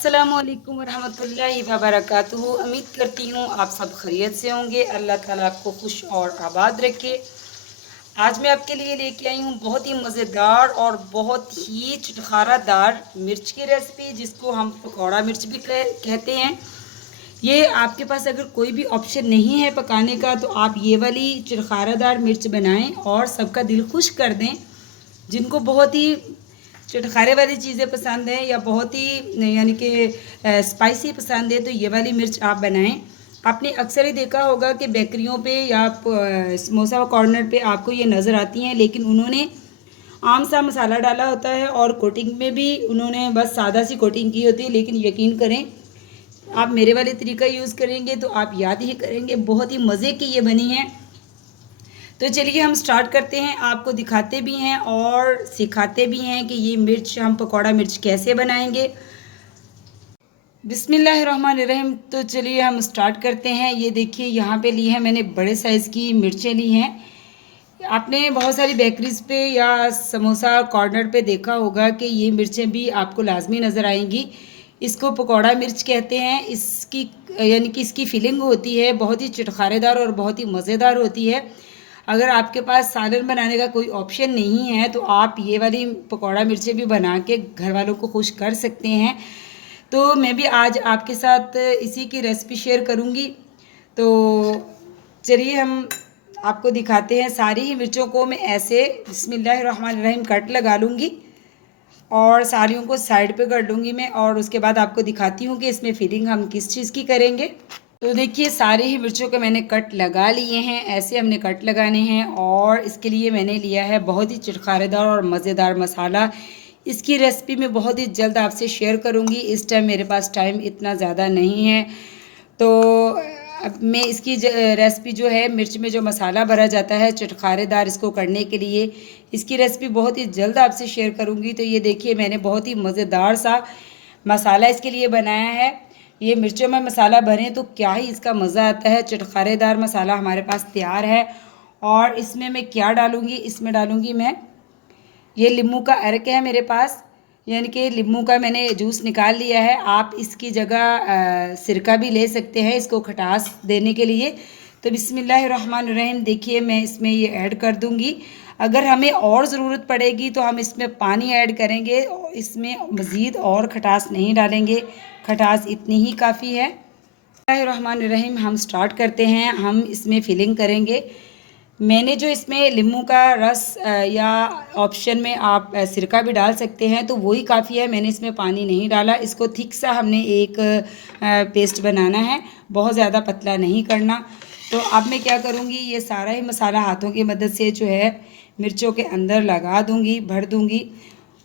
अस्सलामुअलैकुम वरहमतुल्लाहि वबरकातुहू। उम्मीद करती हूँ आप सब खैरियत से होंगे। अल्लाह ताला आपको खुश और आबाद रखे। आज मैं आपके लिए लेके आई हूँ बहुत ही मज़ेदार और बहुत ही चटखारादार मिर्च की रेसिपी, जिसको हम पकौड़ा मिर्च भी कहते हैं। ये आपके पास अगर कोई भी ऑप्शन नहीं है पकाने का, तो आप ये वाली चटखारादार मिर्च बनाएं और सबका दिल खुश कर दें। जिनको बहुत ही चटखारे वाली चीज़ें पसंद हैं या बहुत ही यानी कि स्पाइसी पसंद है, तो ये वाली मिर्च आप बनाएं। आपने अक्सर ही देखा होगा कि बेकरियों पे या समोसा कॉर्नर पे आपको ये नज़र आती हैं, लेकिन उन्होंने आम सा मसाला डाला होता है और कोटिंग में भी उन्होंने बस सादा सी कोटिंग की होती है। लेकिन यकीन करें, आप मेरे वाले तरीका यूज़ करेंगे तो आप याद ही करेंगे, बहुत ही मज़े की ये बनी है। तो चलिए हम स्टार्ट करते हैं। आपको दिखाते भी हैं और सिखाते भी हैं कि ये मिर्च, हम पकौड़ा मिर्च कैसे बनाएंगे। बिस्मिल्लाहिर्रहमानिर्रहीम। तो चलिए हम स्टार्ट करते हैं। ये देखिए, यहाँ पे ली है मैंने बड़े साइज़ की मिर्चें ली हैं। आपने बहुत सारी बेकरीज़ पे या समोसा कॉर्नर पे देखा होगा कि ये मिर्चें भी आपको लाजमी नज़र आएंगी। इसको पकौड़ा मिर्च कहते हैं। इसकी यानी कि इसकी फीलिंग होती है बहुत ही चटखारेदार और बहुत ही मज़ेदार होती है। अगर आपके पास सालन बनाने का कोई ऑप्शन नहीं है, तो आप ये वाली पकौड़ा मिर्चें भी बना के घर वालों को खुश कर सकते हैं। तो मैं भी आज आपके साथ इसी की रेसिपी शेयर करूँगी। तो चलिए हम आपको दिखाते हैं। सारी ही मिर्चों को मैं ऐसे बिस्मिल्लाहिर्रहमानिर्रहीम कट लगा लूँगी और सारियों को साइड पे कर लूँगी मैं, और उसके बाद आपको दिखाती हूँ कि इसमें फिलिंग हम किस चीज़ की करेंगे। तो देखिए, सारे ही मिर्चों के मैंने कट लगा लिए हैं। ऐसे हमने कट लगाने हैं और इसके लिए मैंने लिया है बहुत ही चटखारेदार और मज़ेदार मसाला। इसकी रेसिपी मैं बहुत ही जल्द आपसे शेयर करूँगी। इस टाइम मेरे पास टाइम इतना ज़्यादा नहीं है, तो अब मैं इसकी रेसिपी जो है, मिर्च में जो मसाला भरा जाता है चटखारेदार, इसको करने के लिए इसकी रेसिपी बहुत ही जल्द आपसे शेयर करूँगी। तो ये देखिए, मैंने बहुत ही मज़ेदार सा मसाला इसके लिए बनाया है। ये मिर्चों में मसाला भरें तो क्या ही इसका मज़ा आता है। चटखारेदार मसाला हमारे पास तैयार है। और इसमें मैं क्या डालूँगी, इसमें डालूँगी मैं, ये लींबू का अर्क है मेरे पास, यानी कि लींबू का मैंने जूस निकाल लिया है। आप इसकी जगह सिरका भी ले सकते हैं इसको खटास देने के लिए। तो बिस्मिल्लाहिर्रहमानिर्रहीम, देखिए मैं इसमें ये ऐड कर दूँगी। अगर हमें और ज़रूरत पड़ेगी तो हम इसमें पानी ऐड करेंगे, इसमें मज़ीद और खटास नहीं डालेंगे। खटास इतनी ही काफ़ी है। बिस्मिल्लाहिर्रहमानिर्रहीम, हम स्टार्ट करते हैं। हम इसमें फिलिंग करेंगे। मैंने जो इसमें लींबू का रस या ऑप्शन में आप सिरका भी डाल सकते हैं, तो वही काफ़ी है। मैंने इसमें पानी नहीं डाला। इसको थिक सा हमने एक पेस्ट बनाना है, बहुत ज़्यादा पतला नहीं करना। तो अब मैं क्या करूँगी, ये सारा ही मसाला हाथों की मदद से जो है मिर्चों के अंदर लगा दूँगी, भर दूँगी।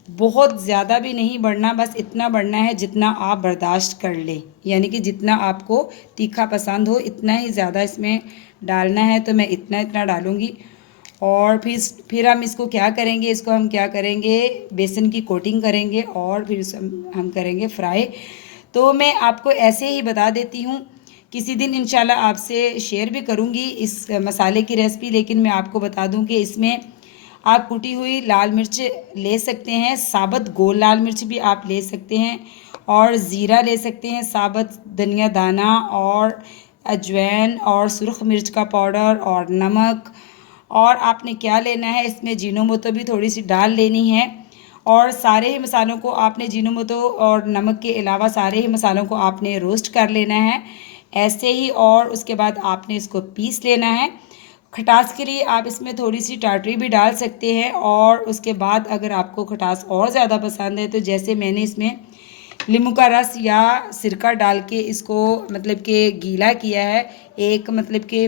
बहुत ज़्यादा भी नहीं बढ़ना, बस इतना बढ़ना है जितना आप बर्दाश्त कर लें, यानी कि जितना आपको तीखा पसंद हो इतना ही ज़्यादा इसमें डालना है। तो मैं इतना इतना डालूँगी। और फिर हम इसको क्या करेंगे, इसको हम क्या करेंगे, बेसन की कोटिंग करेंगे और फिर हम करेंगे फ्राई। तो मैं आपको ऐसे ही बता देती हूँ, किसी दिन इंशाल्लाह आपसे शेयर भी करूँगी इस मसाले की रेसिपी। लेकिन मैं आपको बता दूँ कि इसमें आप कुटी हुई लाल मिर्च ले सकते हैं, साबुत गोल लाल मिर्च भी आप ले सकते हैं, और ज़ीरा ले सकते हैं, साबुत धनिया दाना और अजवाइन और सुरख मिर्च का पाउडर और नमक। और आपने क्या लेना है, इसमें जीनोमोतो भी थोड़ी सी डाल लेनी है। और सारे ही मसालों को आपने जीनोमोतो और नमक के अलावा सारे ही मसालों को आपने रोस्ट कर लेना है ऐसे ही। और उसके बाद आपने इसको पीस लेना है। खटास के लिए आप इसमें थोड़ी सी टाटरी भी डाल सकते हैं। और उसके बाद अगर आपको खटास और ज़्यादा पसंद है, तो जैसे मैंने इसमें नींबू का रस या सिरका डाल के इसको मतलब कि गीला किया है, एक मतलब कि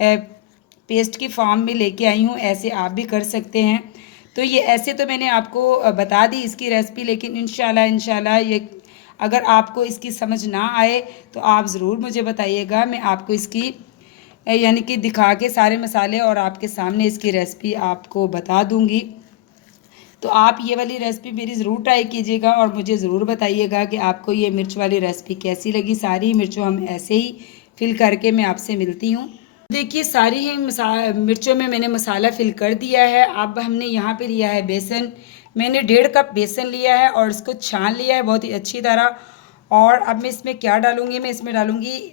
पेस्ट की फॉर्म में लेके आई हूँ, ऐसे आप भी कर सकते हैं। तो ये ऐसे तो मैंने आपको बता दी इसकी रेसिपी, लेकिन इंशाल्लाह ये अगर आपको इसकी समझ ना आए तो आप ज़रूर मुझे बताइएगा। मैं आपको इसकी यानी कि दिखा के सारे मसाले और आपके सामने इसकी रेसिपी आपको बता दूंगी। तो आप ये वाली रेसिपी मेरी ज़रूर ट्राई कीजिएगा और मुझे ज़रूर बताइएगा कि आपको ये मिर्च वाली रेसिपी कैसी लगी। सारी मिर्चों हम ऐसे ही फिल करके मैं आपसे मिलती हूँ। देखिए, सारी ही मिर्चों में मैंने मसाला फिल कर दिया है। अब हमने यहाँ पे लिया है बेसन। मैंने 1.5 कप बेसन लिया है और इसको छान लिया है बहुत ही अच्छी तरह। और अब मैं इसमें क्या डालूँगी, मैं इसमें डालूँगी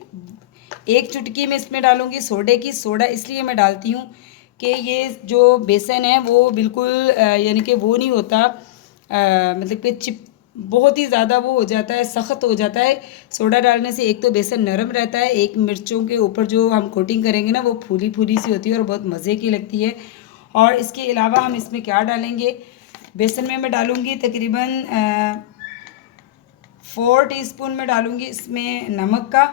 1 चुटकी मैं इसमें डालूँगी सोडे की। सोडा इसलिए मैं डालती हूँ कि ये जो बेसन है वो बिल्कुल यानी कि वो नहीं होता, मतलब कि चिप बहुत ही ज़्यादा वो हो जाता है, सख्त हो जाता है। सोडा डालने से एक तो बेसन नरम रहता है, एक मिर्चों के ऊपर जो हम कोटिंग करेंगे ना वो फूली फूली सी होती है और बहुत मज़े की लगती है। और इसके अलावा हम इसमें क्या डालेंगे, बेसन में मैं डालूँगी तकरीबन 4 टीस्पून में डालूँगी इसमें नमक का।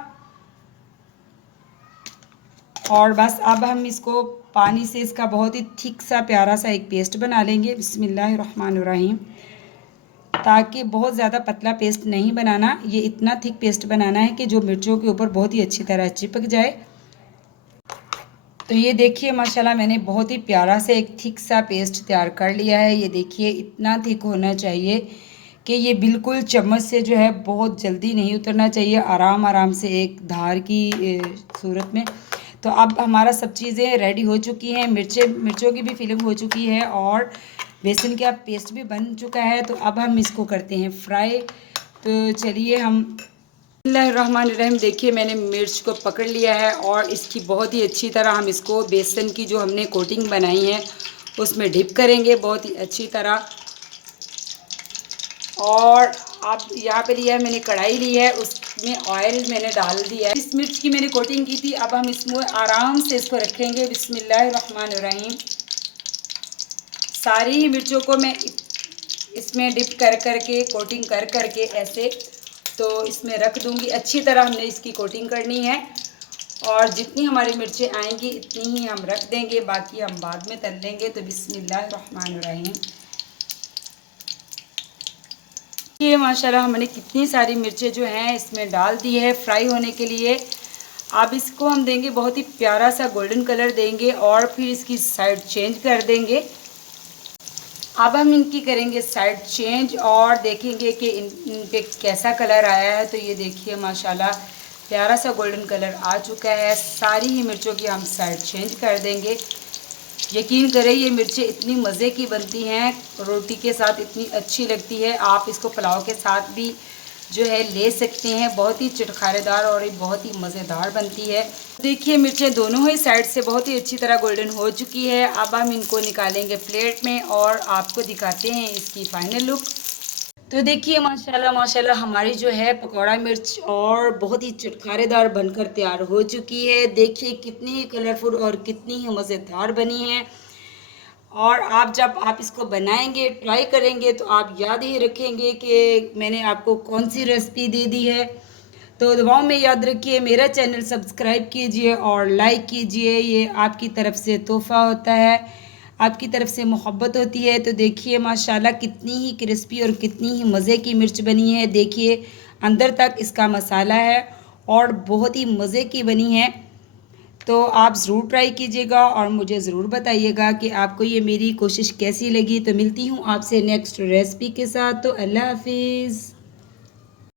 और बस अब हम इसको पानी से इसका बहुत ही थिक सा प्यारा सा एक पेस्ट बना लेंगे। बिस्मिल्लाहिर्रहमानिर्रहीम। ताकि बहुत ज़्यादा पतला पेस्ट नहीं बनाना, ये इतना थिक पेस्ट बनाना है कि जो मिर्चों के ऊपर बहुत ही अच्छी तरह चिपक जाए। तो ये देखिए माशाल्लाह मैंने बहुत ही प्यारा से एक थिक सा पेस्ट तैयार कर लिया है। ये देखिए इतना थिक होना चाहिए कि ये बिल्कुल चम्मच से जो है बहुत जल्दी नहीं उतरना चाहिए, आराम आराम से एक धार की सूरत में। तो अब हमारा सब चीज़ें रेडी हो चुकी हैं, मिर्चों की भी फिलिंग हो चुकी है और बेसन का पेस्ट भी बन चुका है। तो अब हम इसको करते हैं फ्राई। तो चलिए हम बिस्मिल्लाहिर्रहमानिर्रहीम। देखिए मैंने मिर्च को पकड़ लिया है और इसकी बहुत ही अच्छी तरह हम इसको बेसन की जो हमने कोटिंग बनाई है उसमें डिप करेंगे बहुत ही अच्छी तरह। और आप यहाँ पे लिया है मैंने कढ़ाई ली है, उसमें ऑयल मैंने डाल दिया है। इस मिर्च की मैंने कोटिंग की थी। अब हम इसमें आराम से इसको रखेंगे। बिस्मिल्लाहिर्रहमानिर्रहीम। सारी ही मिर्चों को मैं इसमें डिप कर करके कोटिंग कर करके ऐसे तो इसमें रख दूंगी। अच्छी तरह हमने इसकी कोटिंग करनी है और जितनी हमारी मिर्चें आएंगी इतनी ही हम रख देंगे, बाकी हम बाद में तल लेंगे। तो बिस्मिल्लाहिर्रहमानिर्रहीम। ये माशाल्लाह हमने कितनी सारी मिर्चें जो हैं इसमें डाल दी है फ्राई होने के लिए। अब इसको हम देंगे बहुत ही प्यारा सा गोल्डन कलर देंगे और फिर इसकी साइड चेंज कर देंगे। अब हम इनकी करेंगे साइड चेंज और देखेंगे कि इन पे कैसा कलर आया है। तो ये देखिए माशाल्लाह प्यारा सा गोल्डन कलर आ चुका है। सारी ही मिर्चों की हम साइड चेंज कर देंगे। यकीन करें ये मिर्चें इतनी मज़े की बनती हैं, रोटी के साथ इतनी अच्छी लगती है। आप इसको पुलाव के साथ भी जो है ले सकते हैं, बहुत ही चटखारेदार और बहुत ही मज़ेदार बनती है। देखिए मिर्चें दोनों ही साइड से बहुत ही अच्छी तरह गोल्डन हो चुकी है। अब हम इनको निकालेंगे प्लेट में और आपको दिखाते हैं इसकी फाइनल लुक। तो देखिए माशाल्लाह माशाल्लाह हमारी जो है पकौड़ा मिर्च और बहुत ही चटखारेदार बनकर तैयार हो चुकी है। देखिए कितनी ही कलरफुल और कितनी ही मज़ेदार बनी है। और जब आप इसको बनाएंगे ट्राई करेंगे तो आप याद ही रखेंगे कि मैंने आपको कौन सी रेसिपी दे दी है। तो दुआओं में याद रखिए, मेरा चैनल सब्सक्राइब कीजिए और लाइक कीजिए। ये आपकी तरफ से तोहफ़ा होता है, आपकी तरफ से मोहब्बत होती है। तो देखिए माशाल्लाह कितनी ही क्रिस्पी और कितनी ही मज़े की मिर्च बनी है। देखिए अंदर तक इसका मसाला है और बहुत ही मज़े की बनी है। तो आप ज़रूर ट्राई कीजिएगा और मुझे ज़रूर बताइएगा कि आपको ये मेरी कोशिश कैसी लगी। तो मिलती हूँ आपसे नेक्स्ट रेसिपी के साथ। तो अल्लाह हाफिज़।